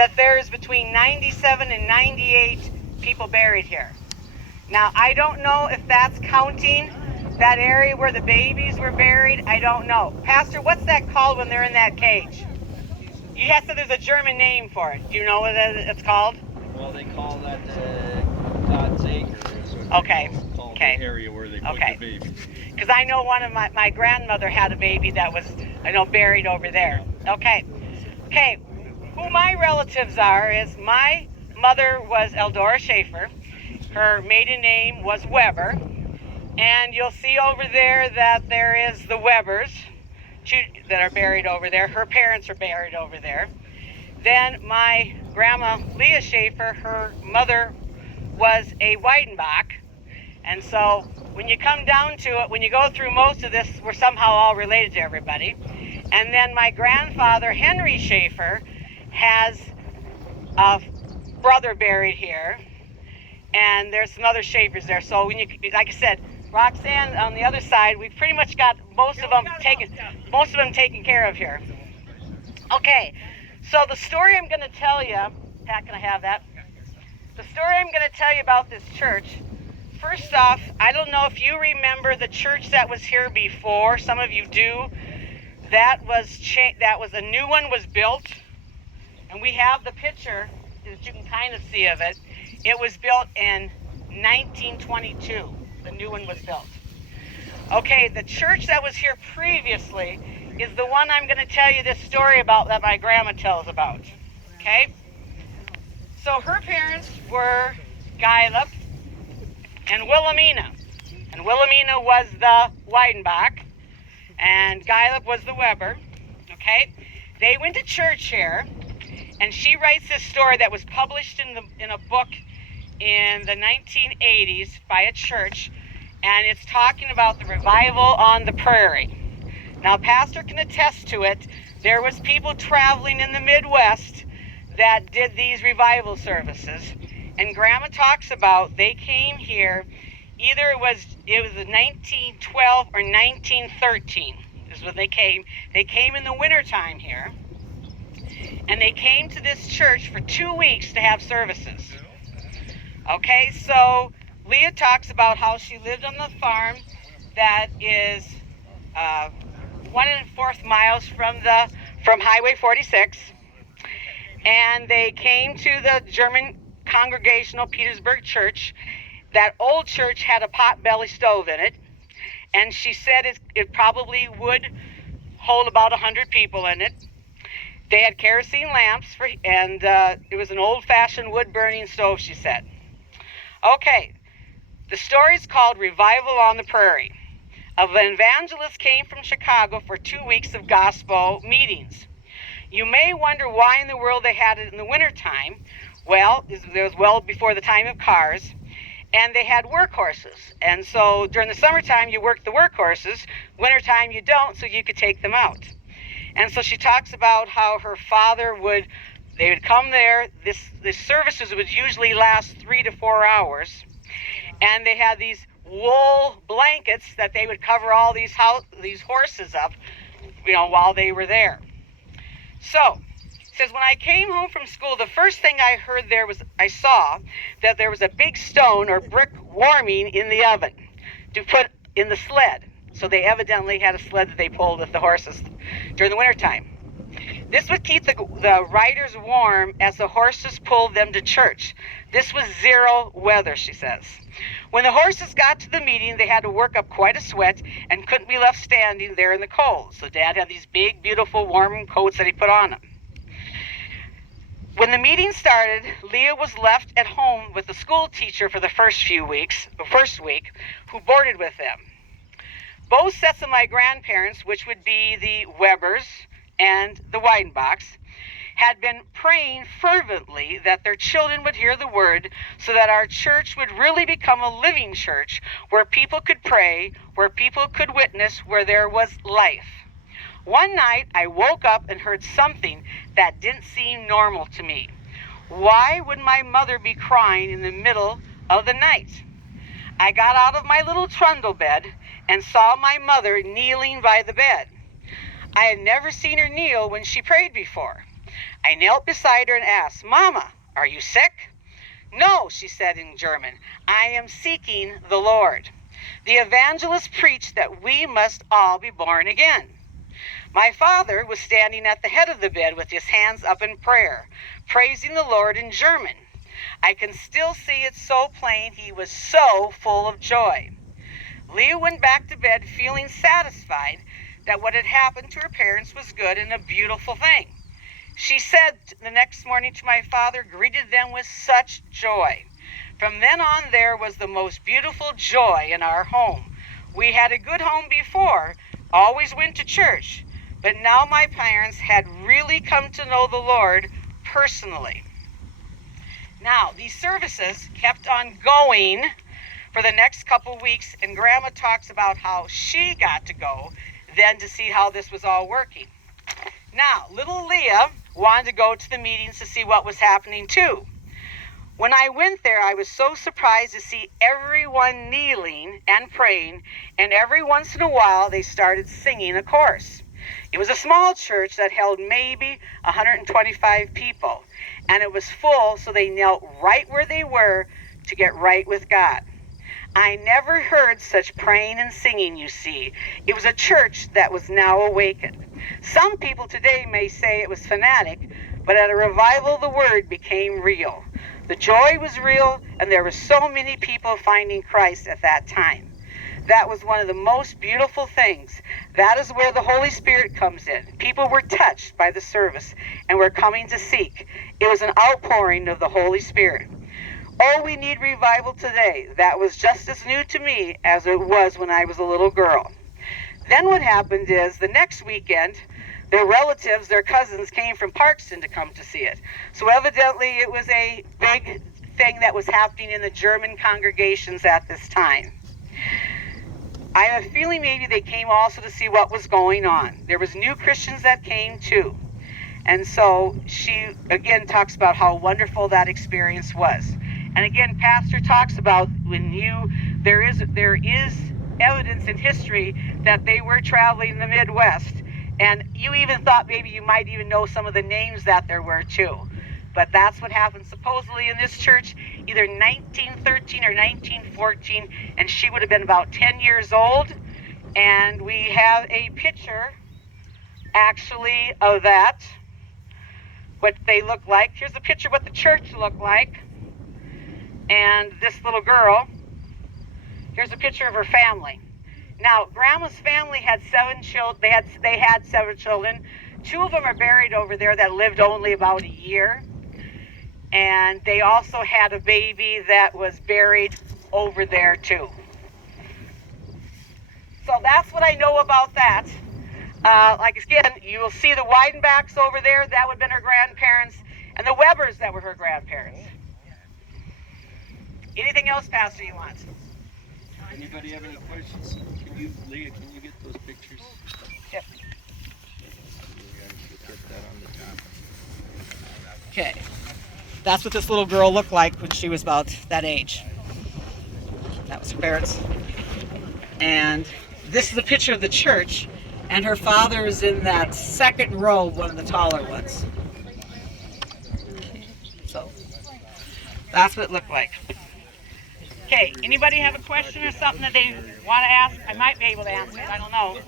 that there's between 97 and 98 people buried here. Now, I don't know if that's counting that area where the babies were buried. I don't know. Pastor, what's that called when they're in that cage? You have said there's a German name for it. Do you know what it's called? Well, they call that God's acre. Okay. Called Okay. The area where they put the baby. Because I know one of my grandmother had a baby that was, I know, buried over there. Okay. Okay. Who my relatives are is my mother was Eldora Schaefer. Her maiden name was Weber. And you'll see over there that there is the Webers that are buried over there. Her parents are buried over there. Then my grandma Leah Schaefer, her mother was a Weidenbach. And so when you come down to it, when you go through most of this, we're somehow all related to everybody. And then my grandfather, Henry Schaefer, has a brother buried here. And there's some other Schaefers there. So when you, like I said, Roxanne on the other side, we've pretty much got most of them taken care of here. Okay, so the story I'm going to tell you, Pat, can I have that? The story I'm going to tell you about this church. First off, I don't know if you remember the church that was here before. Some of you do. That was a new one was built, and we have the picture that you can kind of see of it. It was built in 1922. The new one was built. Okay, the church that was here previously is the one I'm going to tell you this story about that my grandma tells about. Okay? So her parents were Guylup and Wilhelmina. And Wilhelmina was the Weidenbach, and Guylup was the Weber. Okay? They went to church here, and she writes this story that was published in a book in the 1980s by a church, and it's talking about the revival on the prairie. Now, Pastor can attest to it. There was people traveling in the Midwest that did these revival services, and Grandma talks about they came here. Either it was 1912 or 1913 is when they came. They came in the wintertime here, and they came to this church for 2 weeks to have services. Okay, so Leah talks about how she lived on the farm that is 1 1/4 miles from Highway 46, and they came to the German Congregational Petersburg church. That old church had a pot-belly stove in it, and she said it probably would hold about 100 people in it. They had kerosene lamps, and it was an old-fashioned wood-burning stove, she said. Okay, the story is called Revival on the Prairie. An evangelist came from Chicago for 2 weeks of gospel meetings. You may wonder why in the world they had it in the wintertime. Well, it was well before the time of cars, and they had workhorses. And so during the summertime, you work the workhorses. Wintertime, you don't, so you could take them out. And so she talks about how her father they would come there. The services would usually last 3 to 4 hours. And they had these wool blankets that they would cover all these horses up, while they were there. So, it says, when I came home from school, the first thing I saw that there was a big stone or brick warming in the oven to put in the sled. So they evidently had a sled that they pulled with the horses during the wintertime. This would keep the riders warm as the horses pulled them to church. This was zero weather, she says. When the horses got to the meeting, they had to work up quite a sweat and couldn't be left standing there in the cold. So Dad had these big, beautiful, warm coats that he put on them. When the meeting started, Leah was left at home with the school teacher for the first week, who boarded with them. Both sets of my grandparents, which would be the Webers and the Weidenbachs, had been praying fervently that their children would hear the word so that our church would really become a living church where people could pray, where people could witness, where there was life. One night, I woke up and heard something that didn't seem normal to me. Why would my mother be crying in the middle of the night? I got out of my little trundle bed and saw my mother kneeling by the bed. I had never seen her kneel when she prayed before. I knelt beside her and asked, "Mama, are you sick?" "No," she said in German. "I am seeking the Lord." The evangelist preached that we must all be born again. My father was standing at the head of the bed with his hands up in prayer, praising the Lord in German. I can still see it so plain. He was so full of joy. Leah went back to bed feeling satisfied that what had happened to her parents was good and a beautiful thing. She said the next morning to my father, greeted them with such joy. From then on, there was the most beautiful joy in our home. We had a good home before, always went to church, but now my parents had really come to know the Lord personally. Now, these services kept on going for the next couple weeks, and Grandma talks about how she got to go then to see how this was all working. Now, little Leah wanted to go to the meetings to see what was happening too. When I went there, I was so surprised to see everyone kneeling and praying, and every once in a while they started singing a chorus. It was a small church that held maybe 125 people, and it was full, so they knelt right where they were to get right with God. I never heard such praying and singing, you see. It was a church that was now awakened. Some people today may say it was fanatic, but at a revival the word became real. The joy was real, and there were so many people finding Christ at that time. That was one of the most beautiful things. That is where the Holy Spirit comes in. People were touched by the service and were coming to seek. It was an outpouring of the Holy Spirit. Oh, we need revival today. That was just as new to me as it was when I was a little girl. Then what happened is the next weekend, their relatives, their cousins, came from Parkston to come to see it. So evidently it was a big thing that was happening in the German congregations at this time. I have a feeling maybe they came also to see what was going on. There was new Christians that came too. And so she again talks about how wonderful that experience was. And again, Pastor talks about there is evidence in history that they were traveling in the Midwest. And you even thought maybe you might even know some of the names that there were too. But that's what happened supposedly in this church, either 1913 or 1914, and she would have been about 10 years old. And we have a picture, actually, of that, what they look like. Here's a picture of what the church looked like. And this little girl, here's a picture of her family. Now, Grandma's family had 7 children. They had 7 children. 2 of them are buried over there that lived only about a year. And they also had a baby that was buried over there too. So that's what I know about that. Like again, you will see the Weidenbachs over there. That would have been her grandparents. And the Webbers, that were her grandparents. Anything else, Pastor, you want? Anybody have any questions? Leah, can you get those pictures? Yep. Get that on the top. Okay. That's what this little girl looked like when she was about that age. That was her parents. And this is a picture of the church, and her father is in that second row, one of the taller ones. So that's what it looked like. Okay, anybody have a question or something that they want to ask? I might be able to answer it, I don't know.